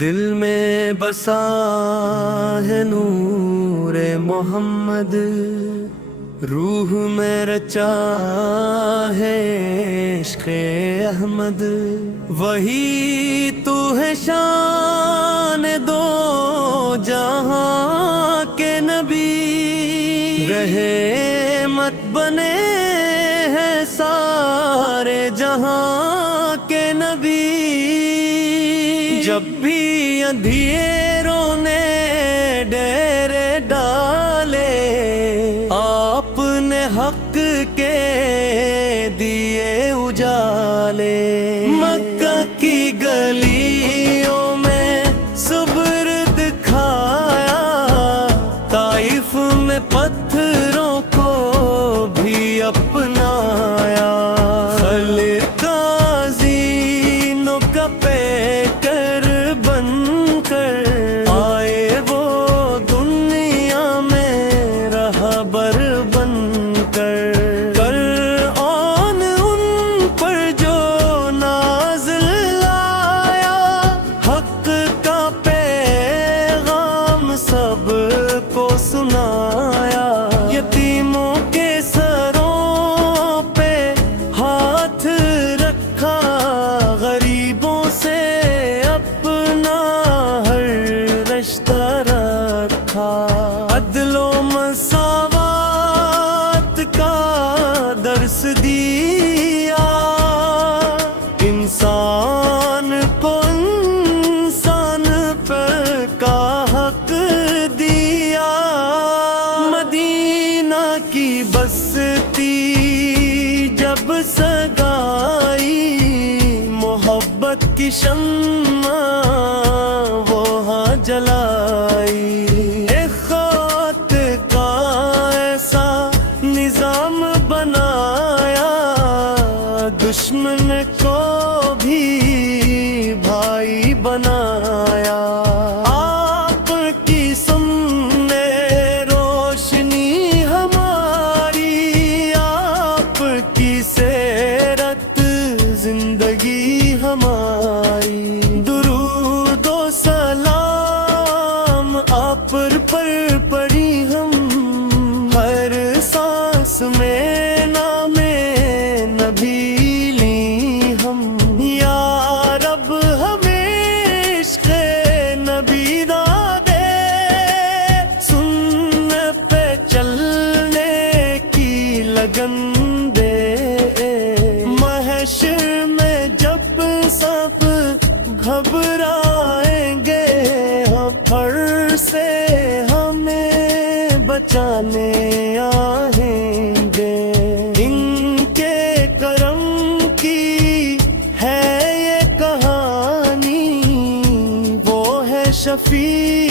دل میں بسا ہے نور محمد، روح میں رچا ہے عشق احمد، وہی تو ہے شان دو جہاں کے نبی، رحمت بنے ہیں سارے جہاں کے نبی، جب بھی اندھیروں نے ڈیرے ڈالے آپ نے حق کے دیے اجالے، مکہ کی گلیوں میں صبر دکھایا، طائف میں پتھروں کو بھی اپنایا، خلق کا زینوں کا پیکر بن کر آئے وہ دنیا میں رہبر بن کر، قرآن ان پر جو نازل آیا، حق کا پیغام سب کو سنایا، یتیموں کے سروں پہ ہاتھ رکھا، غریبوں سے اپنا ہر رشتہ رکھا، عدل و مساوات کا درس دیا، انسان کو انسان پر کا حق دیا، مدینہ کی بستی جب سگائی، محبت کی شمع وہاں جلائی، ایک خط کا ایسا نظام بنایا، دشمن کو بھی بھائی بنایا، آپ کی سامنے روشنی ہماری، آپ کی سیرت زندگی ہماری، درود و سلام آپ پر پڑھی ہم، ہر سانس میں نام نبی لی ہم، یا رب ہمیں عشق نبی دے، سنت پہ چلنے کی لگن دے، محشر میں جب سب گھبرائیں گے، پھر سے ہمیں بچانے آئیں گے، ان کے کرم کی ہے یہ کہانی، وہ ہے شفیع